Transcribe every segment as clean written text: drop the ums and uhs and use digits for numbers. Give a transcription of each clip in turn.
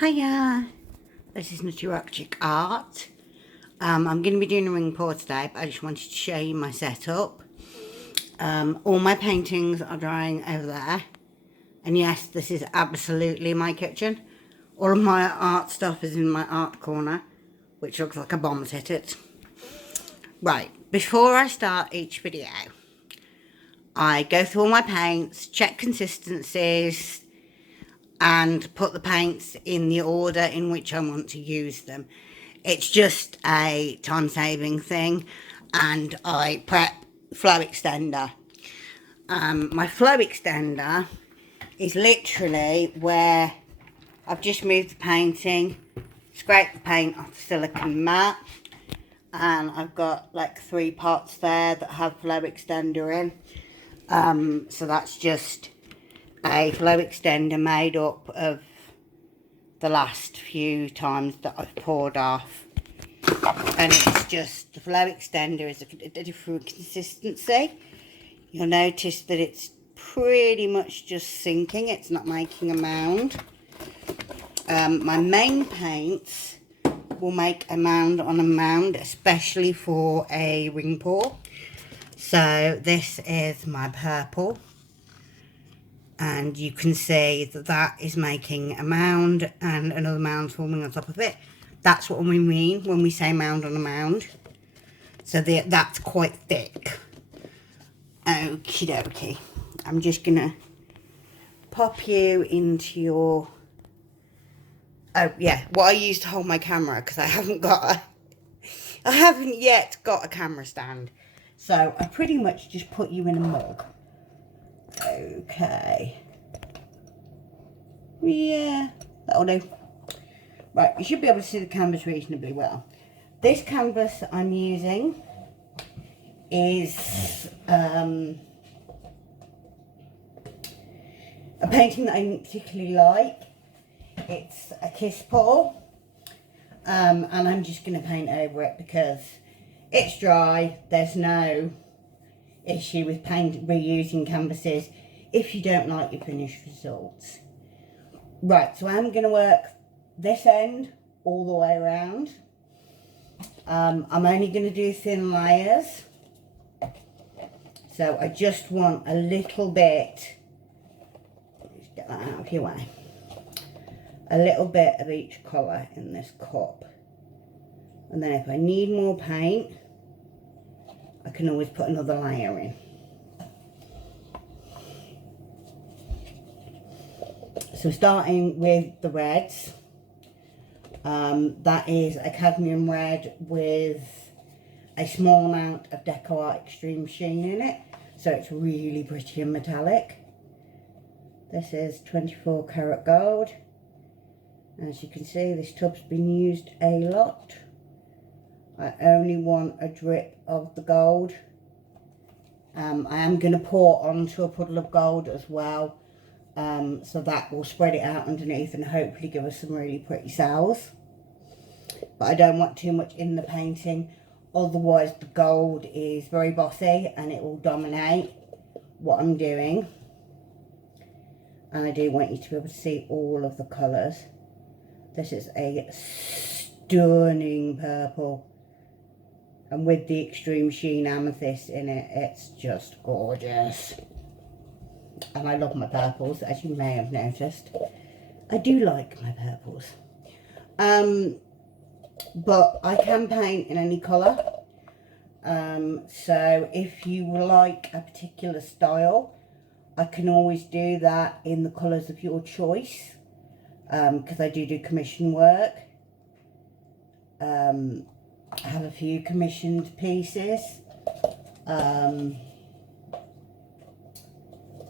Hiya, this is Naturalistic Art. I'm going to be doing a ring pour today, but I just wanted to show you my setup. All my paintings are drying over there. And yes, this is absolutely my kitchen. All of my art stuff is in my art corner, which looks like a bomb's hit it. Right, before I start each video, I go through all my paints, check consistencies, and put the paints in the order in which I want to use them. It's just a time-saving thing, and I prep flow extender. My flow extender is literally where I've just moved the painting, scraped the paint off the silicone mat, and I've got like 3 pots there that have flow extender in. So that's just a flow extender made up of the last few times that I've poured off, and it's just the flow extender is a different consistency. You'll notice that it's pretty much just sinking, it's not making a mound. My main paints will make a mound on a mound, especially for a ring pour. So this is my purple, and you can see that that is making a mound and another mound forming on top of it. That's what we mean when we say mound on a mound. So that's quite thick. Okie dokie. I'm just gonna pop you into your... Oh yeah, what I use to hold my camera, because I haven't yet got a camera stand. So I pretty much just put you in a mug. Okay. Yeah, that'll do. Right, you should be able to see the canvas reasonably well. This canvas that I'm using is a painting that I didn't particularly like. It's a kiss pour, and I'm just going to paint over it because it's dry. There's no issue with reusing canvases if you don't like your finished results. Right, so I'm going to work this end all the way around. I'm only going to do thin layers, so I just want a little bit, just get that out of your way, a little bit of each colour in this cup, and then if I need more paint I can always put another layer in. So starting with the reds, that is a cadmium red with a small amount of Deco Art Extreme Sheen in it, so it's really pretty and metallic. This is 24 karat gold. As you can see, this tub's been used a lot. I only want a drip of the gold. I am going to pour onto a puddle of gold as well, so that will spread it out underneath and hopefully give us some really pretty cells. But I don't want too much in the painting, otherwise the gold is very bossy and it will dominate what I'm doing. And I do want you to be able to see all of the colours. This is a stunning purple, and with the Extreme Sheen Amethyst in it, it's just gorgeous. And I love my purples, as you may have noticed. I do like my purples. But I can paint in any colour. So if you like a particular style, I can always do that in the colours of your choice. Because I do commission work. I have a few commissioned pieces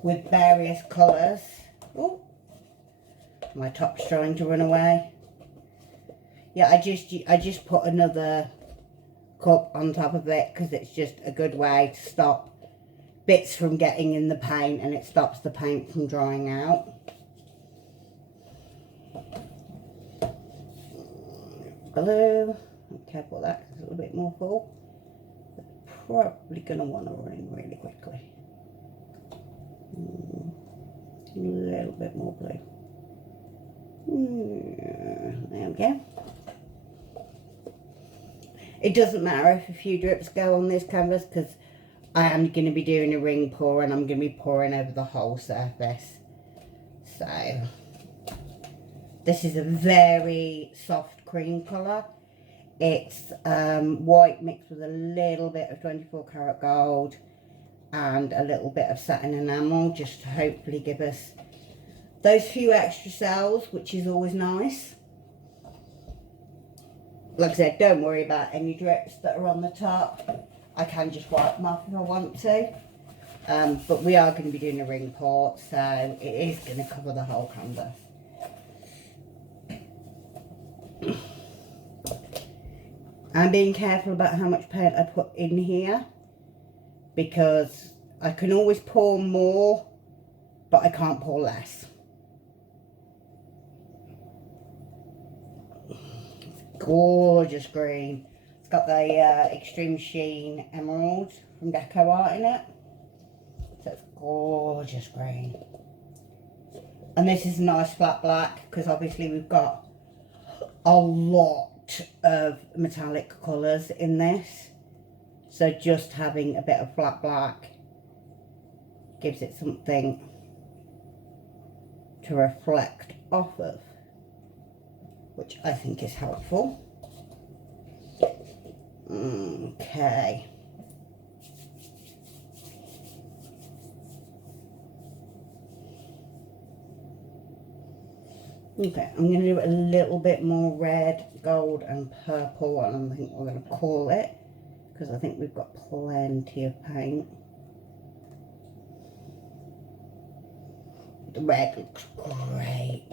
with various colours. Oh, my top's trying to run away. Yeah, I just put another cup on top of it because it's just a good way to stop bits from getting in the paint, and it stops the paint from drying out. Blue. Okay, put that because it's a little bit more full. Probably going to want to run in really quickly. A little bit more blue. There we go. It doesn't matter if a few drips go on this canvas because I am going to be doing a ring pour and I'm going to be pouring over the whole surface. So this is a very soft cream colour. It's white mixed with a little bit of 24 karat gold and a little bit of satin enamel, just to hopefully give us those few extra cells, which is always nice. Like I said, don't worry about any drips that are on the top. I can just wipe them off if I want to. But we are going to be doing a ring pour, so it is going to cover the whole canvas. I'm being careful about how much paint I put in here, because I can always pour more, but I can't pour less. It's gorgeous green. It's got the Extreme Sheen Emerald from Deco Art in it. So it's gorgeous green. And this is a nice flat black, because obviously we've got a lot of metallic colours in this. So just having a bit of flat black gives it something to reflect off of, which I think is helpful. Okay. Okay, I'm going to do a little bit more red, gold and purple, and I think we're going to call it, because I think we've got plenty of paint. The red looks great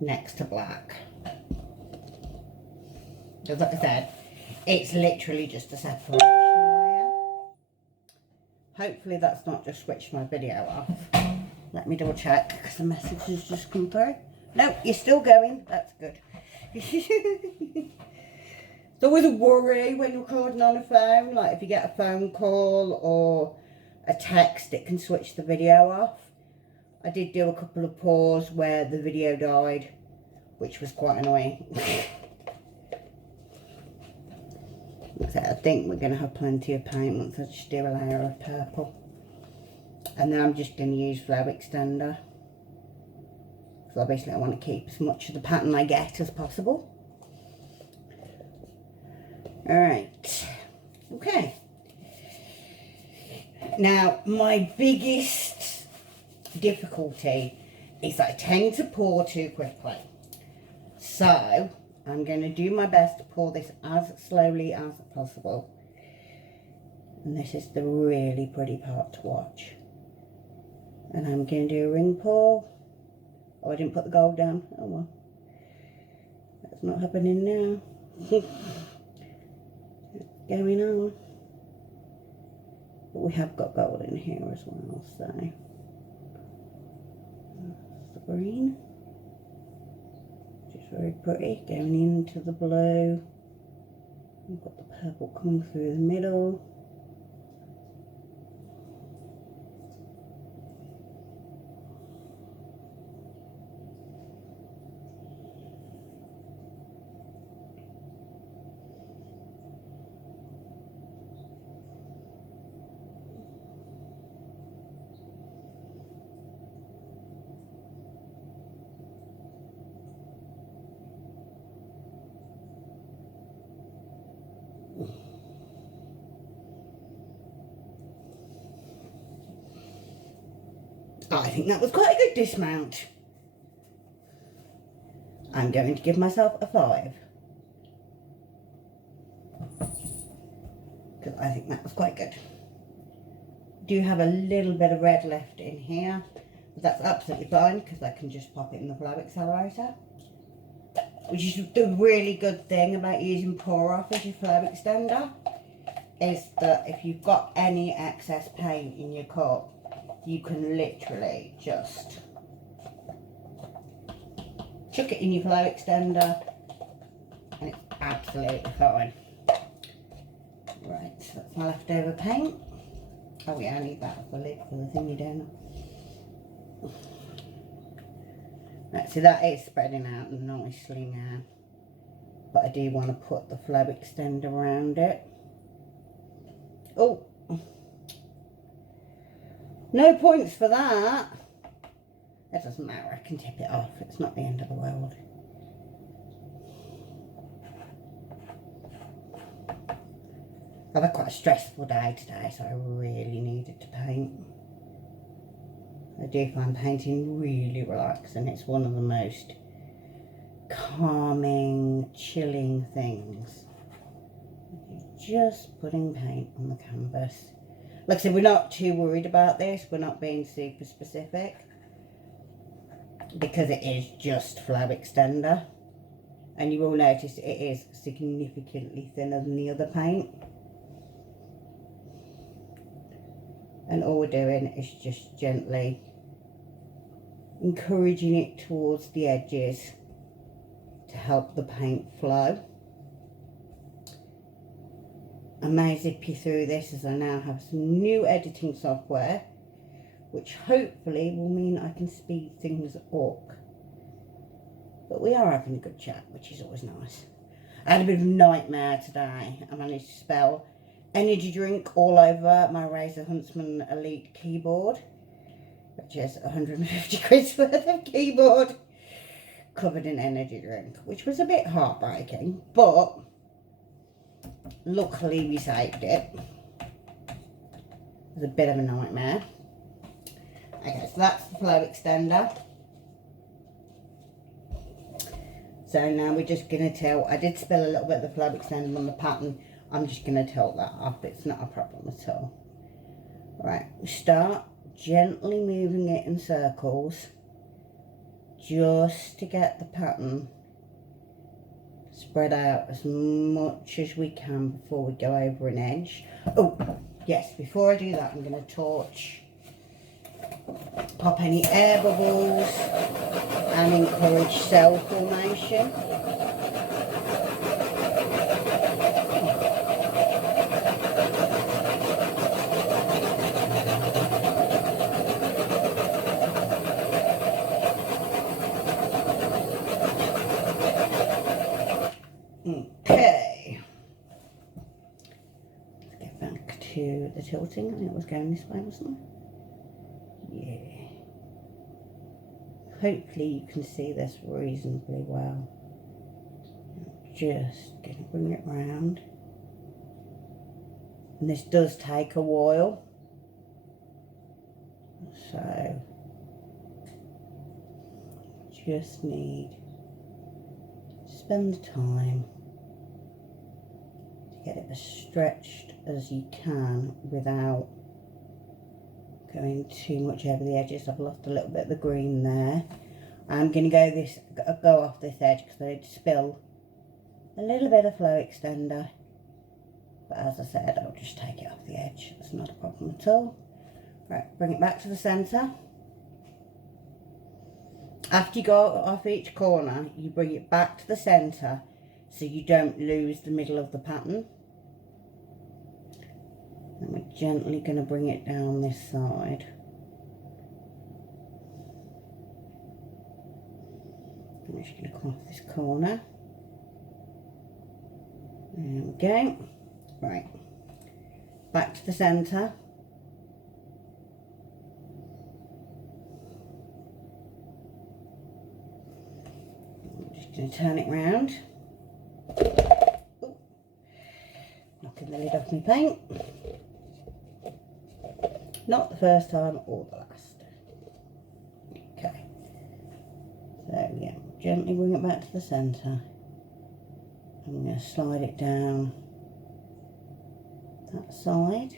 next to black. Because like I said, it's literally just a separation layer. Hopefully that's not just switched my video off. Let me double check, because the message has just come through. No, you're still going. That's good. It's always a worry when you're recording on a phone. Like if you get a phone call or a text, it can switch the video off. I did do a couple of pours where the video died, which was quite annoying. So I think we're going to have plenty of paint once I just do a layer of purple. And then I'm just going to use flow extender. So obviously I want to keep as much of the pattern I get as possible. Alright, okay. Now my biggest difficulty is that I tend to pour too quickly. So I'm going to do my best to pour this as slowly as possible. And this is the really pretty part to watch. And I'm going to do a ring pour. Oh, I didn't put the gold down. Oh well. That's not happening now. Going on. But we have got gold in here as well, so. That's the green. Just very pretty. Going into the blue. We've got the purple coming through the middle. I think that was quite a good dismount. I'm going to give myself a 5. Because I think that was quite good. Do have a little bit of red left in here. But that's absolutely fine because I can just pop it in the flow accelerator. Which is the really good thing about using pour off as your flow extender. Is that if you've got any excess paint in your cup, you can literally just chuck it in your flow extender and it's absolutely fine. Right, so that's my leftover paint. Oh yeah, I need that for the lid for the thingy down. Right, so that is spreading out nicely now. But I do want to put the flow extender around it. Oh, no points for that. It doesn't matter, I can tip it off. It's not the end of the world. I've had quite a stressful day today, so I really needed to paint. I do find painting really relaxing. It's one of the most calming, chilling things. Just putting paint on the canvas. Like I said, we're not too worried about this. We're not being super specific, because it is just flow extender. And you will notice it is significantly thinner than the other paint. And all we're doing is just gently encouraging it towards the edges to help the paint flow. I may zip you through this as I now have some new editing software, which hopefully will mean I can speed things up. But we are having a good chat, which is always nice. I had a bit of a nightmare today. I managed to spell energy drink all over my Razer Huntsman Elite keyboard, which is 150 quid's worth of keyboard covered in energy drink, which was a bit heartbreaking, but luckily we saved it. It was a bit of a nightmare. Okay, so that's the flow extender. So now we're just going to tilt. I did spill a little bit of the flow extender on the pattern. I'm just going to tilt that off. It's not a problem at all. Right, we start gently moving it in circles just to get the pattern spread out as much as we can before we go over an edge. Oh, yes, before I do that, I'm going to torch, pop any air bubbles and encourage cell formation. Okay, let's get back to the tilting. I think it was going this way, wasn't it? Yeah. Hopefully you can see this reasonably well. Just going to bring it round. And this does take a while. So, just need to spend the time to get it as stretched as you can without going too much over the edges. I've lost a little bit of the green there. I'm going to go off this edge because I did spill a little bit of flow extender. But as I said, I'll just take it off the edge. That's not a problem at all. Right, bring it back to the centre. After you go off each corner, you bring it back to the centre so you don't lose the middle of the pattern. And we're gently going to bring it down this side. I'm just going to come off this corner. There we go. Right, back to the centre. I'm just going to turn it round. Ooh. Knocking the lid off my paint. Not the first time or the last. Okay. So yeah, gently bring it back to the centre. I'm going to slide it down that side.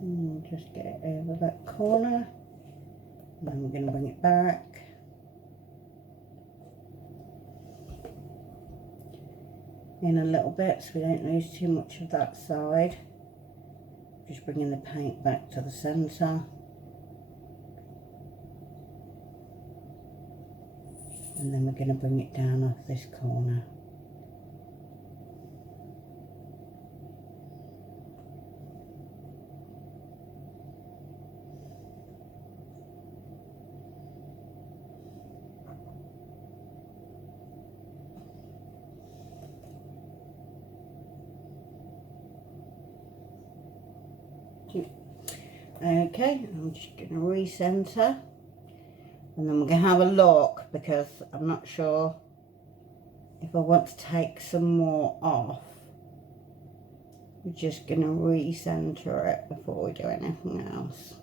And just get it over that corner. And then we're going to bring it back. In a little bit so we don't lose too much of that side. Just bringing the paint back to the centre. And then we're going to bring it down off this corner. Okay, I'm just going to recenter, and then we're going to have a look, because I'm not sure if I want to take some more off. We're just going to recenter it before we do anything else.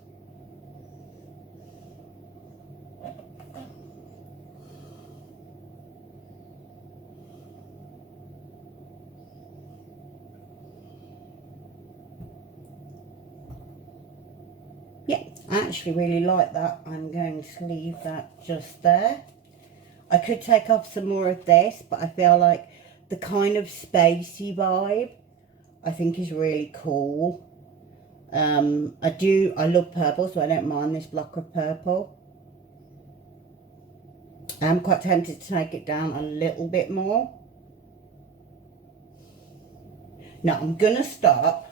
Yeah, I actually really like that. I'm going to leave that just there. I could take off some more of this, but I feel like the kind of spacey vibe I think is really cool. I love purple, so I don't mind this block of purple. I'm quite tempted to take it down a little bit more. Now I'm gonna stop,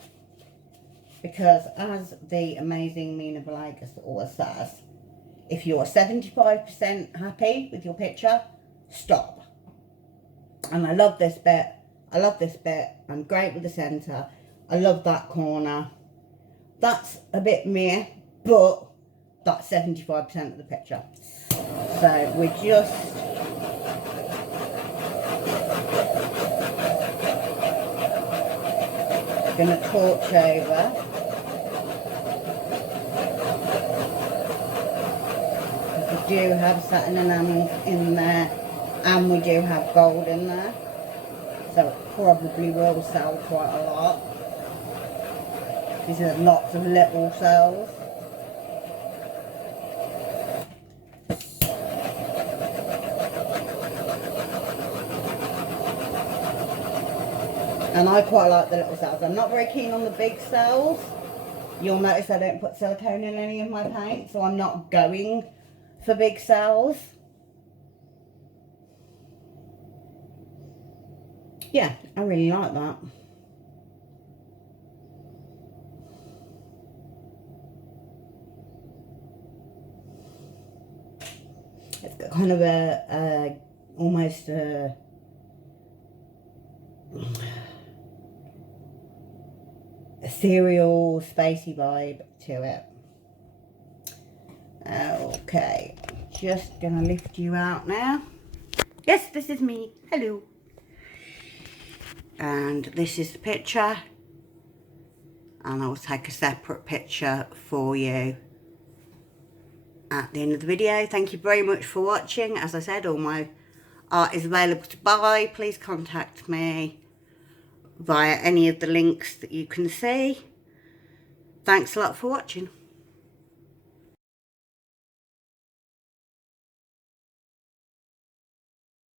because as the amazing Mina Villegas always says, if you're 75% happy with your picture, stop. And I love this bit. I love this bit. I'm great with the centre. I love that corner. That's a bit meh, but that's 75% of the picture. So we're just going to torch over. We do have satin enamel in there, and we do have gold in there, so it probably will sell quite a lot. These are lots of little cells. And I quite like the little cells. I'm not very keen on the big cells. You'll notice I don't put silicone in any of my paint, so I'm not going for big cells. Yeah, I really like that. It's got kind of a almost a ethereal, spacey vibe to it. Okay, just gonna lift you out now. Yes, this is me. Hello. And this is the picture. And I will take a separate picture for you at the end of the video. Thank you very much for watching. As I said, all my art is available to buy. Please contact me via any of the links that you can see. Thanks a lot for watching.